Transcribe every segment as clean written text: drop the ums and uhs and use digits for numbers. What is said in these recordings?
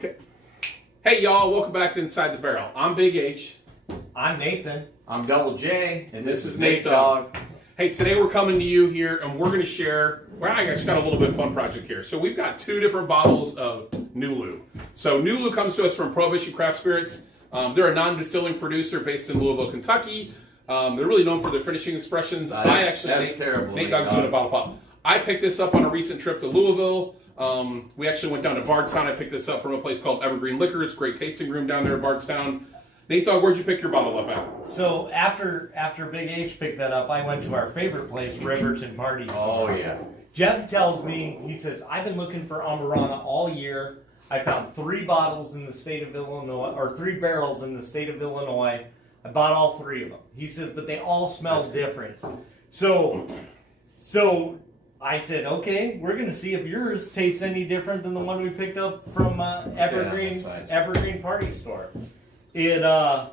Okay. Hey y'all, welcome back to Inside the Barrel. I'm Big H. I'm Nathan. I'm Double J. And this is Nate Dog. Hey, today we're coming to you here and we're going to share, well, I just got a little bit of fun project here. So we've got two different bottles of NULU. So NULU comes to us from Prohibition Craft Spirits. They're a non-distilling producer based in Louisville, Kentucky. They're really known for their finishing expressions. That's terrible. Nate Dog's doing a bottle pop. I picked this up on a recent trip to Louisville. We actually went down to Bardstown. I picked this up from a place called Evergreen Liquors. Great tasting room down there at Bardstown. Nate Dog, where'd you pick your bottle up at? So after Big H picked that up, I went to our favorite place, Riverton Party. Oh, yeah. Jeb tells me, he says, I've been looking for Amburana all year. I found 3 bottles in the state of Illinois, or 3 barrels in the state of Illinois. I bought all 3 of them. He says, but they all smell different. So I said, okay, we're going to see if yours tastes any different than the one we picked up from Evergreen Party Store. Yeah,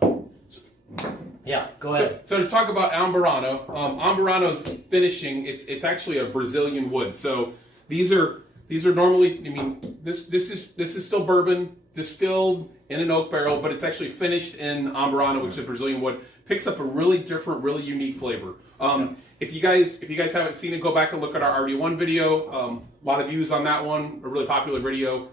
go ahead. So to talk about Amburana, Amburana's finishing, it's actually a Brazilian wood. So these are normally, I mean, this is still bourbon distilled in an oak barrel, but it's actually finished in Amburana, which is a Brazilian wood. Picks up a really different, really unique flavor. If you guys haven't seen it, go back and look at our RD1 video. A lot of views on that one, a really popular video.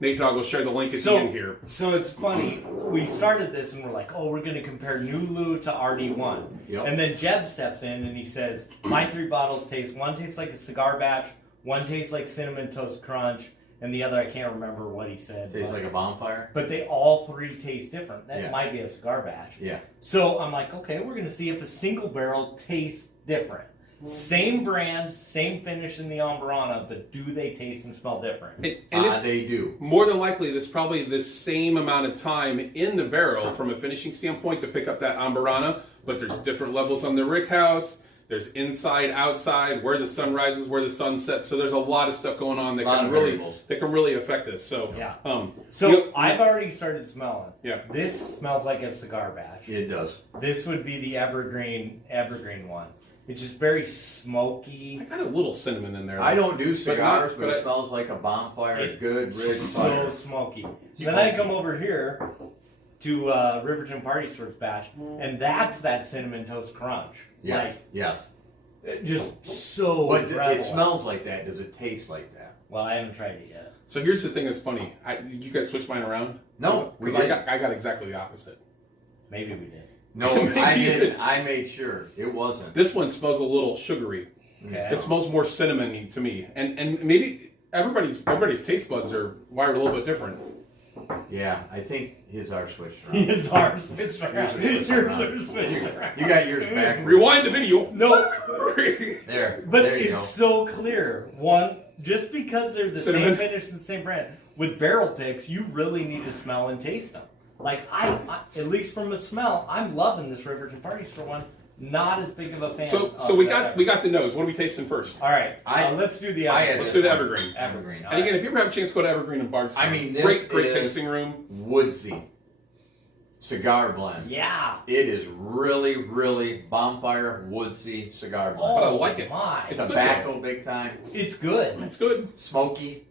Nate Dog will share the link at the end here. So it's funny. We started this and we're like, oh, we're going to compare NULU to RD1. Yep. And then Jeb steps in and he says, my 3 bottles taste, one tastes like a cigar batch, one tastes like Cinnamon Toast Crunch, and the other, I can't remember what he said. Tastes like a bonfire. But they all 3 taste different. That Yeah. might be a cigar batch. Yeah. So I'm like, okay, we're going to see if a single barrel tastes different. Same brand, same finish in the Amburana, but do they taste and smell different? They do. More than likely, there's probably the same amount of time in the barrel from a finishing standpoint to pick up that Amburana, but there's different levels on the rick house. There's inside, outside, where the sun rises, where the sun sets. So there's a lot of stuff going on that can really affect this. So yeah. So I've already started smelling. Yeah. This smells like a cigar batch. It does. This would be the Evergreen one. It's just very smoky. I got a little cinnamon in there. I don't do cigars, but it it smells like a bonfire. Good, rich so fire. smoky. Then I come over here to Riverton Party Store's batch, and that's that Cinnamon Toast Crunch. Yes, yes. Just so But incredible. it smells like that. Does it taste like that? Well, I haven't tried it yet. So here's the thing that's funny. Did you guys switch mine around? No, Because I got exactly the opposite. Maybe we did. No, I didn't. I made sure it wasn't. This one smells a little sugary. Okay. It smells more cinnamony to me. And maybe everybody's taste buds are wired a little bit different. Yeah, I think his are switched around. His ours switched around. Yours Yours are are switched around. You got yours back. Rewind the video. No. There. But there you it's go. so clear. One, just because they're the Cinnamon. same finish and the same brand, with barrel picks, you really need to smell and taste them. Like I at least from the smell, I'm loving this Riverton Party Store one. Not as big of a fan. So we got the nose. What are we tasting first? All right, let's do the Evergreen. Let's do the Evergreen. Evergreen. And again, if you ever have a chance to go to Evergreen and Bardstown, I mean, this great is tasting room. Woodsy cigar blend. Yeah. It is really, really bonfire woodsy cigar blend. But I like it. My. It's Tobacco big time. It's good. It's good. Smoky.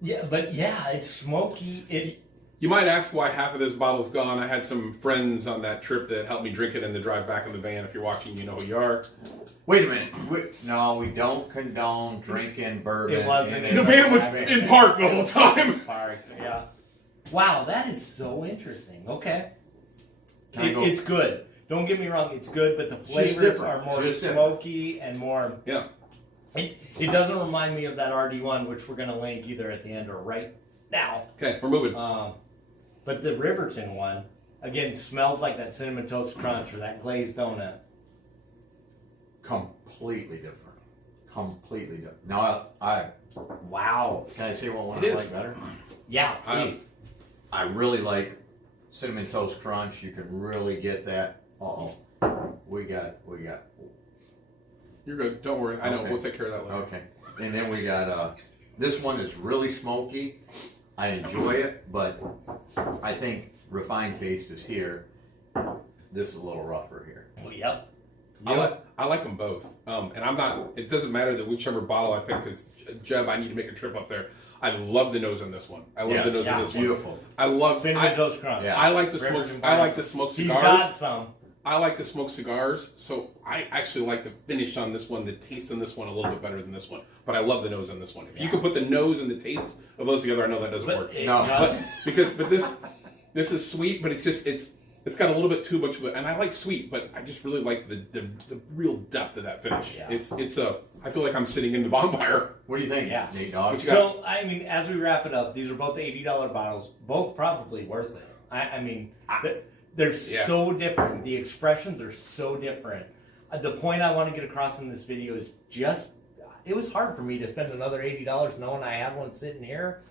Yeah, but yeah, it's smoky. You might ask why half of this bottle's gone. I had some friends on that trip that helped me drink it in the drive back in the van. If you're watching, you know who you are. Wait a minute. No, we don't condone drinking bourbon. It wasn't The van was in park the whole time. Park, yeah. Wow, that is so interesting. Okay. It's It's good. Don't get me wrong, it's good, but the flavors are more smoky and more. Yeah. It doesn't remind me of that RD1, which we're going to link either at the end or right now. Okay, we're moving. But the Riverton one, again, smells like that Cinnamon Toast Crunch or that glazed donut. Completely different. Completely different. Now, wow. Can I say what one I like better? Yeah, please. I really like Cinnamon Toast Crunch. You can really get that. We got. You're good. Don't worry. I know. Okay. We'll take care of that later. Okay. And then we got, this one is really smoky. I enjoy it, but I think refined taste is here. This is a little rougher here. Oh, yep. I like them both. And I'm not. It doesn't matter that whichever bottle I pick because Jeb, I need to make a trip up there. I love the nose on this one. I love the nose on this beautiful. one. I love Cinnamon Toast Crunch. Yeah. I like to smoke. I like to smoke He's cigars. got some. I like to smoke cigars, so I actually like the finish on this one, the taste on this one a little bit better than this one. But I love the nose on this one. If you could put the nose and the taste of those together, I know that doesn't work. No. But this is sweet, but it's got a little bit too much of it, and I like sweet, but I just really like the real depth of that finish. Yeah. I feel like I'm sitting in the bonfire. What do you think, Yeah. Nate Dogg? What you got? So, I mean, as we wrap it up, these are both $80 bottles, both probably worth it. I mean, they're so different. The expressions are so different. The point I want to get across in this video is it was hard for me to spend another $80 knowing I had one sitting here,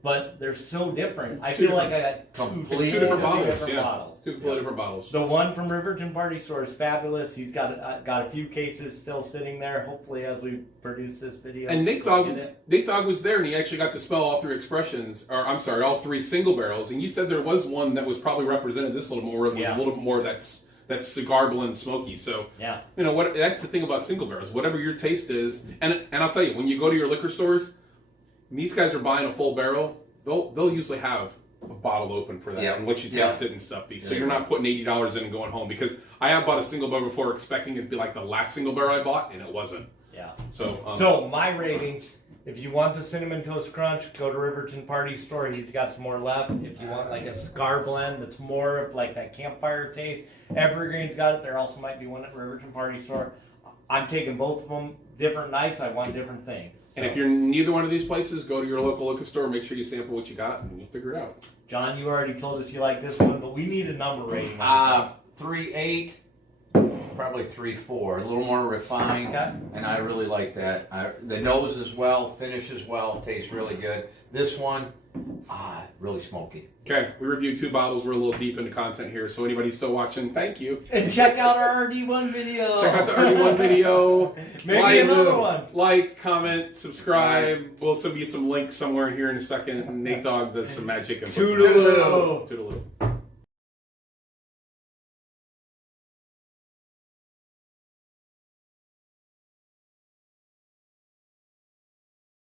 but they're so different. I feel like I got Completely Two different bottles. different Yeah. bottles. Two completely different bottles. The one from Riverton Party Store is fabulous. He's got a few cases still sitting there. Hopefully, as we produce this video, And Nate Dogg was there, and he actually got to smell all three expressions, or I'm sorry, all three single barrels. And you said there was one that was probably represented this a little more. It was a little bit more that's cigar blend smoky. So Yeah. you know what? That's the thing about single barrels. Whatever your taste is, and I'll tell you, when you go to your liquor stores, and these guys are buying a full barrel. They'll usually have a bottle open for that and let you taste it and stuff. So you're not putting $80 in and going home, because I have bought a single barrel before expecting it to be like the last single barrel I bought, and it wasn't. Yeah. So My rating, if you want the Cinnamon Toast Crunch, go to Riverton Party Store. He's got some more left. If you want like a cigar blend that's more of like that campfire taste, Evergreen's got it. There also might be one at Riverton Party Store. I'm taking both of them. Different nights, I want different things. And if you're neither one of these places, go to your local liquor store, make sure you sample what you got, and you'll figure it out. John, you already told us you like this one, but we need a number rating. 3.8, probably 3.4. A little more refined, and I really like that. The nose as well, finish as well, tastes really good. This one, really smoky. Okay, we reviewed 2 bottles. We're a little deep into content here, so anybody still watching, thank you. And check out our RD1 video. Check out the RD1 video. Maybe another one. Like, comment, subscribe. We'll send you some links somewhere here in a second. Nate Dogg does some magic. And Toodaloo. Toodaloo.